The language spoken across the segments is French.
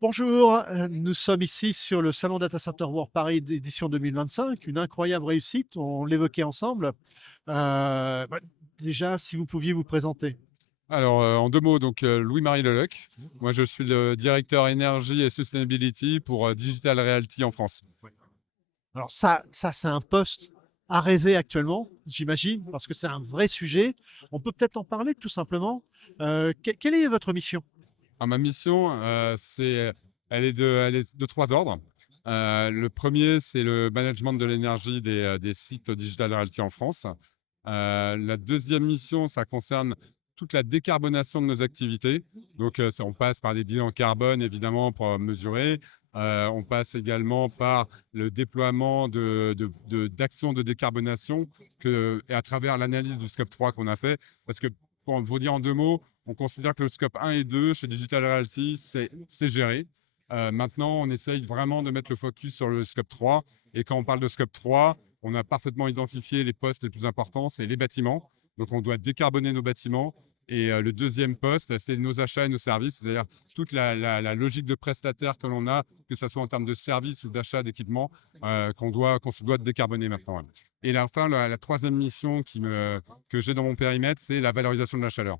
Bonjour, nous sommes ici sur le salon Data Center World Paris édition 2025, une incroyable réussite, on l'évoquait ensemble. Déjà, si vous pouviez vous présenter. Alors, en 2 mots, donc, Louis-Marie Lelecq. Moi, je suis le directeur énergie et sustainability pour, Digital Realty en France. Alors ça c'est un poste à rêver actuellement, j'imagine, parce que c'est un vrai sujet. On peut peut-être en parler tout simplement. Quelle est votre mission? Alors ma mission, elle est de 3 ordres. Le premier, c'est le management de l'énergie des sites Digital Realty en France. La deuxième mission, ça concerne toute la décarbonation de nos activités. Donc, on passe par des bilans carbone, évidemment, pour mesurer. On passe également par le déploiement d'actions de décarbonation et à travers l'analyse du scope 3 qu'on a fait. Parce que, pour vous dire en 2 mots, on considère que le scope 1 et 2 chez Digital Realty, c'est géré. Maintenant, on essaye vraiment de mettre le focus sur le scope 3. Et quand on parle de scope 3, on a parfaitement identifié les postes les plus importants, c'est les bâtiments. Donc, on doit décarboner nos bâtiments. Et le deuxième poste, c'est nos achats et nos services, c'est-à-dire toute la logique de prestataire que l'on a, que ce soit en termes de services ou d'achat d'équipements, qu'on se doit de décarboner maintenant. Et enfin, la troisième mission que j'ai dans mon périmètre, c'est la valorisation de la chaleur.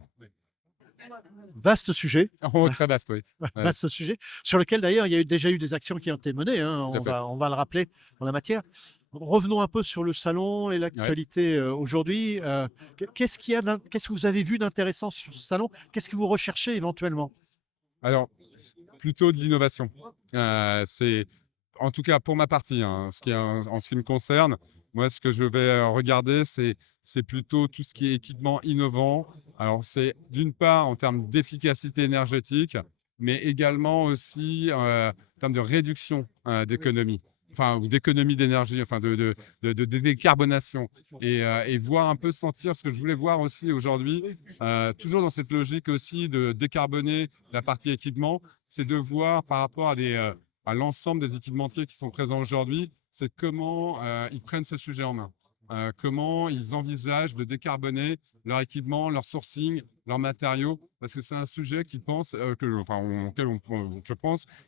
Vaste sujet, Oh, très vaste, oui. Ouais, vaste sujet, sur lequel d'ailleurs il y a déjà eu des actions qui ont été menées, hein, tout à fait. on va le rappeler dans la matière. Revenons un peu sur le salon et Ouais. l'actualité aujourd'hui. Qu'est-ce que vous avez vu d'intéressant sur ce salon? Qu'est-ce que vous recherchez éventuellement? Alors, plutôt de l'innovation. C'est, en tout cas pour ma partie, hein, en ce qui me concerne, moi, ce que je vais regarder, c'est plutôt tout ce qui est équipement innovant. Alors, c'est d'une part en termes d'efficacité énergétique, mais également aussi en termes de réduction d'économie, enfin, ou d'économie d'énergie, enfin, de décarbonation. Et voir un peu sentir ce que je voulais voir aussi aujourd'hui, toujours dans cette logique aussi de décarboner la partie équipement, c'est de voir par rapport à l'ensemble des équipementiers qui sont présents aujourd'hui, c'est comment ils prennent ce sujet en main. Comment ils envisagent de décarboner leur équipement, leur sourcing, leurs matériaux, parce que c'est un sujet je pense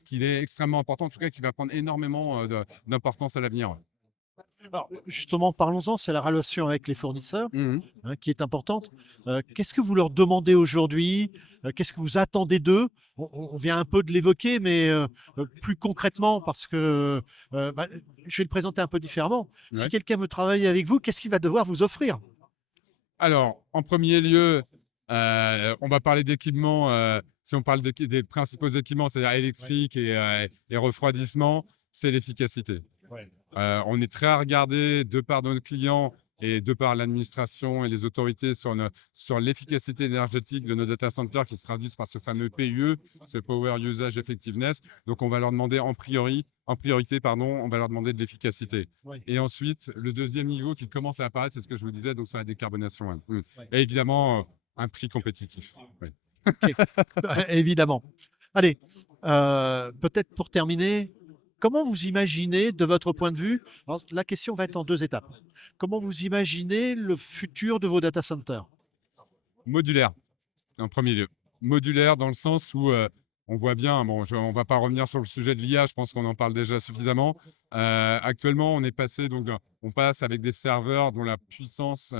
qu'il est extrêmement important, en tout cas qui va prendre énormément d'importance à l'avenir. Alors, justement, parlons-en, c'est la relation avec les fournisseurs, Mhm. hein, qui est importante. Qu'est-ce que vous leur demandez aujourd'hui? Qu'est-ce que vous attendez d'eux? On vient un peu de l'évoquer, mais plus concrètement, parce que je vais le présenter un peu différemment. Si Ouais. quelqu'un veut travailler avec vous, qu'est-ce qu'il va devoir vous offrir? Alors, en premier lieu, on va parler d'équipements. Si on parle des principaux équipements, c'est-à-dire électrique et refroidissement, c'est l'efficacité. On est très à regarder de par nos clients et de par l'administration et les autorités sur l'efficacité énergétique de nos data centers qui se traduisent par ce fameux PUE, ce Power Usage Effectiveness. Donc, on va leur demander en priorité, pardon, on va leur demander de l'efficacité. Ouais. Et ensuite, le deuxième niveau qui commence à apparaître, c'est ce que je vous disais, donc sur la décarbonation. Hein. Et évidemment, un prix compétitif. Oui. Ok, évidemment. Allez, peut-être pour terminer, comment vous imaginez, de votre point de vue, alors, la question va être en deux étapes. Comment vous imaginez le futur de vos data centers? Modulaire, en premier lieu. Modulaire dans le sens où on voit bien, bon, on ne va pas revenir sur le sujet de l'IA, je pense qu'on en parle déjà suffisamment. Actuellement, on passe avec des serveurs dont la puissance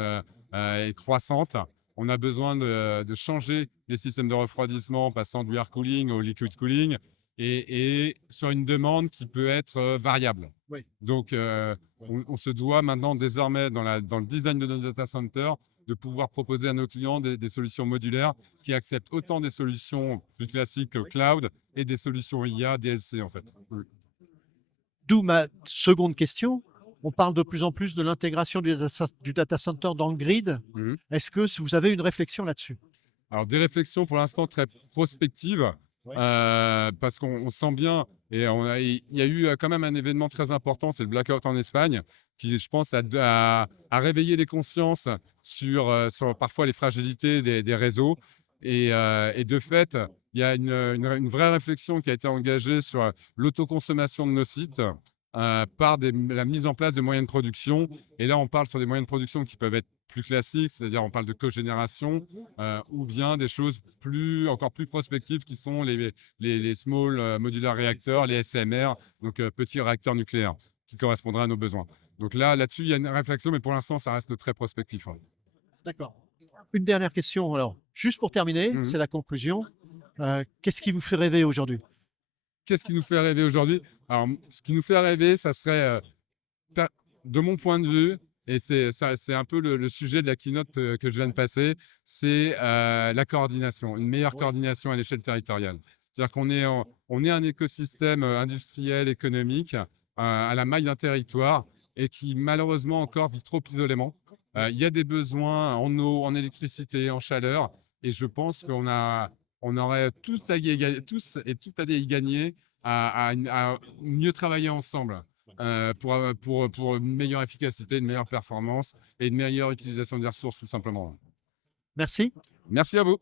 est croissante. On a besoin de changer les systèmes de refroidissement en passant du air cooling au liquid cooling et sur une demande qui peut être variable. Oui. Donc, on se doit maintenant désormais dans le design de notre data center de pouvoir proposer à nos clients des solutions modulaires qui acceptent autant des solutions plus classiques cloud et des solutions IA, DLC en fait. Oui. D'où ma seconde question. On parle de plus en plus de l'intégration du data center dans le grid. Mhm. Est-ce que vous avez une réflexion là-dessus? Alors, des réflexions pour l'instant très prospectives, Oui. parce qu'on sent bien, il y a eu quand même un événement très important, c'est le blackout en Espagne, qui, je pense, a réveillé les consciences sur parfois les fragilités des réseaux. Et de fait, il y a une vraie réflexion qui a été engagée sur l'autoconsommation de nos sites par la mise en place de moyens de production. Et là, on parle sur des moyens de production qui peuvent être plus classiques, c'est-à-dire on parle de cogénération, ou bien des choses encore plus prospectives qui sont les small modular reactors, les SMR, donc petits réacteurs nucléaires, qui correspondraient à nos besoins. Donc là-dessus, il y a une réflexion, mais pour l'instant, ça reste très prospectif. D'accord. Une dernière question, alors, juste pour terminer, Mhm. c'est la conclusion. Qu'est-ce qui vous fait rêver aujourd'hui? Qu'est-ce qui nous fait rêver aujourd'hui? Alors, ce qui nous fait rêver, ça serait, de mon point de vue, et c'est un peu le sujet de la keynote que je viens de passer, c'est la coordination, une meilleure coordination à l'échelle territoriale. C'est-à-dire on est un écosystème industriel, économique, à la maille d'un territoire et qui malheureusement encore vit trop isolément. Il y a des besoins en eau, en électricité, en chaleur, et je pense on aurait tous et toutes à y gagner à mieux travailler ensemble pour une meilleure efficacité, une meilleure performance et une meilleure utilisation des ressources, tout simplement. Merci. Merci à vous.